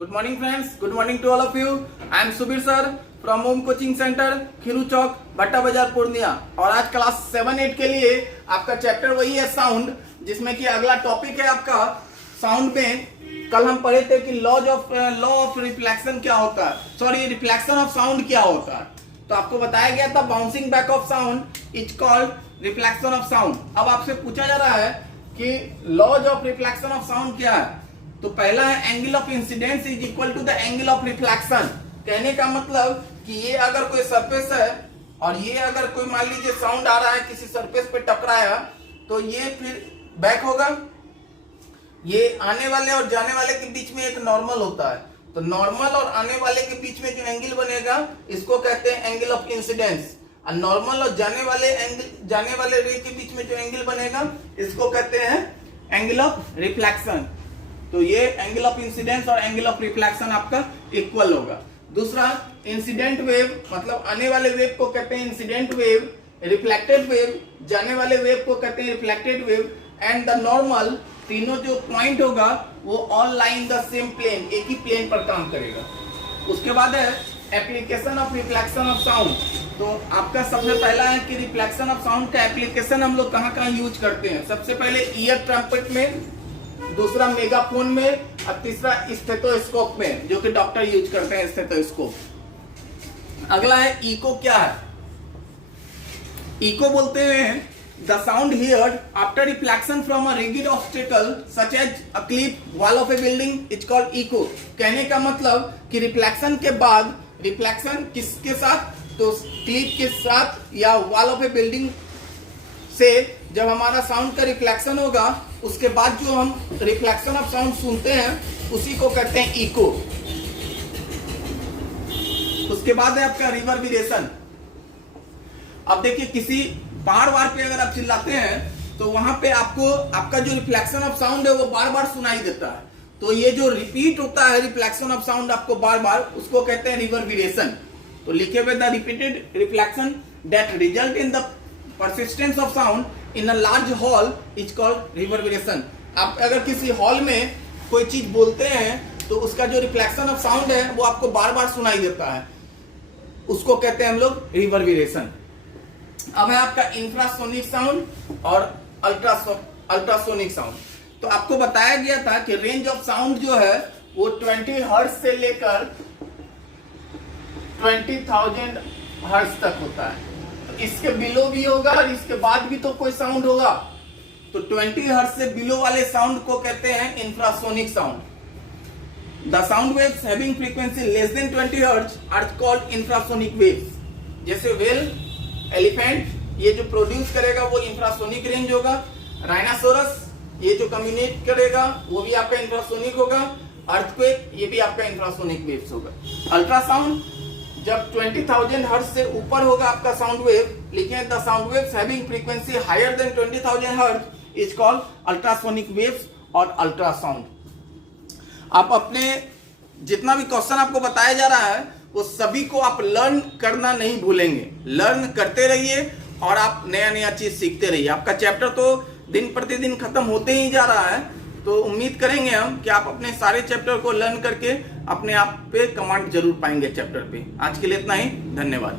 Good morning friends, good morning to all of you. I am Subir sir from Home Coaching Center, खीरू चौक, भट्टा बाजार, पूर्णिया। और आज class 7-8 के लिए आपका चैप्टर वही है साउंड, जिसमें कि अगला टॉपिक है आपका साउंड में। कल हम पढ़े थे कि लॉ ऑफ रिफ्लेक्शन क्या होता है, सॉरी रिफ्लेक्शन ऑफ साउंड क्या होता है। तो आपको बताया गया था bouncing back of sound is called reflection of sound. अब आपसे पूछा जा रहा है कि laws of reflection of sound क्या है। तो पहला है angle of incidence is equal to the angle of reflection. कहने का मतलब कि ये अगर कोई सरफेस है और ये अगर कोई मान लीजिए साउंड आ रहा है किसी सरफेस पे टकराया, तो ये फिर बैक होगा। ये आने वाले और जाने वाले के बीच में एक नॉर्मल होता है, तो नॉर्मल और आने वाले के बीच में जो एंगल बनेगा इसको कहते हैं एंगल ऑफ इंसिडेंस। और नॉर्मल और जाने वाले रे के बीच में जो एंगल बनेगा इसको कहते हैं एंगल ऑफ रिफ्लेक्शन। तो ये एंगल ऑफ इंसिडेंस और एंगल ऑफ रिफ्लेक्शन आपका इक्वल होगा। दूसरा इंसिडेंट वेव, मतलब आने वाले वेव को कहते हैं इंसिडेंट वेव, रिफ्लेक्टेड वेव, जाने वाले वेव को कहते हैं reflected wave, and the normal. तीनों जो पॉइंट होगा वो all line the same plane, एक ही प्लेन पर काम करेगा। उसके बाद है application of reflection of sound. तो आपका सबसे पहला है कि रिफ्लेक्शन ऑफ साउंड का एप्लीकेशन हम लोग कहाँ कहाँ यूज करते हैं। सबसे पहले ईयर ट्रम्पेट में, दूसरा मेगाफोन में, और तीसरा स्टेथोस्कोप में, जो कि डॉक्टर यूज करते हैं स्टेथोस्कोप। अगला है इको। क्या है इको? बोलते हैं the sound heard after reflection from a rigid obstacle such as a cliff, wall of a building is called echo. कहने का मतलब कि रिफ्लेक्शन के बाद, रिफ्लेक्शन किसके साथ, तो क्लिफ के साथ या वॉल ऑफ ए बिल्डिंग से जब हमारा साउंड का रिफ्लेक्शन होगा, उसके बाद जो हम रिफ्लेक्शन ऑफ साउंड सुनते हैं उसी को कहते हैं इको। उसके बाद है आपका रिवर्बरेशन। अब देखिए किसी पहाड़ वार पे अगर आप चिल्लाते हैं तो वहां पे आपको आपका जो रिफ्लेक्शन ऑफ साउंड है वो बार बार सुनाई देता है। तो ये जो रिपीट होता है रिफ्लेक्शन ऑफ साउंड आपको बार बार, उसको कहते हैं रिवर्बरेशन। तो लिखे हुए the repeated reflection that result in the persistence of sound in a large hall is called reverberation। आप अगर किसी हॉल में कोई चीज बोलते हैं तो उसका जो रिफ्लेक्शन ऑफ साउंड है वो आपको बार बार सुनाई देता है, उसको कहते हैं हम लोग रिवर्बरेशन। अब है आपका इंफ्रासोनिक साउंड और अल्ट्रासोनिक साउंड। तो आपको बताया गया था कि रेंज ऑफ साउंड जो है वो 20 हर्ट्ज से लेकर 20,000 हर्ट्ज तक होता है। इसके बिलो भी होगा और इसके बाद भी तो कोई साउंड होगा। तो 20 हर्ट्ज से बिलो वाले साउंड को कहते हैं infrasonic sound. The sound waves having frequency less than 20 hertz are called infrasonic waves. जैसे व्हेल, एलिफेंट, ये जो प्रोड्यूस करेगा वो इंफ्रासोनिक रेंज होगा। राइनासोरस ये जो कम्युनिकेट करेगा वो भी आपका इंफ्रासोनिक होगा। अर्थक्वेक ये भी आपका इंफ्रासोनिक वेव्स होगा। अल्ट्रासाउंड जब 20,000 हर्ट्ज से ऊपर होगा आपका साउंड वेव, लेकिन the sound waves having frequency higher than 20,000 hertz is called ultrasonic waves और अल्ट्रासाउंड। आप अपने जितना भी क्वेश्चन आपको बताया जा रहा है वो सभी को आप लर्न करना नहीं भूलेंगे। लर्न करते रहिए और आप नया नया चीज सीखते रहिए। आपका चैप्टर तो दिन प्रतिदिन खत्म होते ही जा रहा है, तो उम्मीद करेंगे हम कि आप अपने सारे चैप्टर को लर्न करके अपने आप पे कमांड जरूर पाएंगे चैप्टर पे। आज के लिए इतना ही, धन्यवाद।